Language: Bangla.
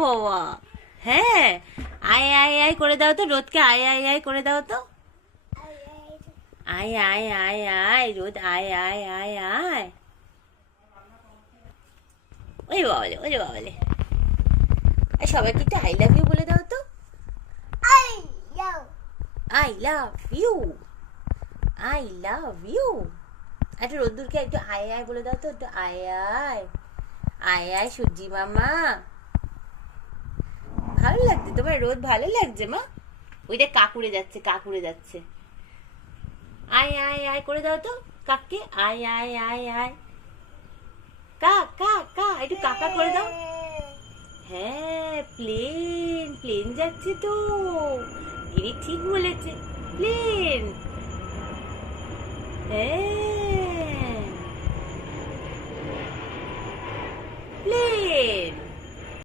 বাবা, হ্যাঁ, আয় আয় আয় করে দাও তো রোদকে, আয় আয় আয় করে দাও তো। আয় আয় আয় আয় রোদ, আয় আয় আয় আয়। ওই বাবালে, ওই বাবালে। সবাইকে একটু আই লাভ ইউ বলে দাও তো। I love you, I love you. একটা রোদ্দুরকে একটু আয় আয় বলে দাও তো, একটু আয় আয় আয় আয় সূর্যি মামা। ভালো লাগছে তোমার রোদ, ভালো লাগছে মা। ওইটা কাকুরে যাচ্ছে, কাকুরে যাচ্ছে। আয় আয় আয় করে দাও তো কাককে, আয় আয় আয় আয়। কাক কাক কা, একটু কাকা করে দাও। হ্যাঁ, প্লেন প্লেন যাচ্ছে তো। গিরি ঠিক বলেছে, প্লেন। হ্যাঁ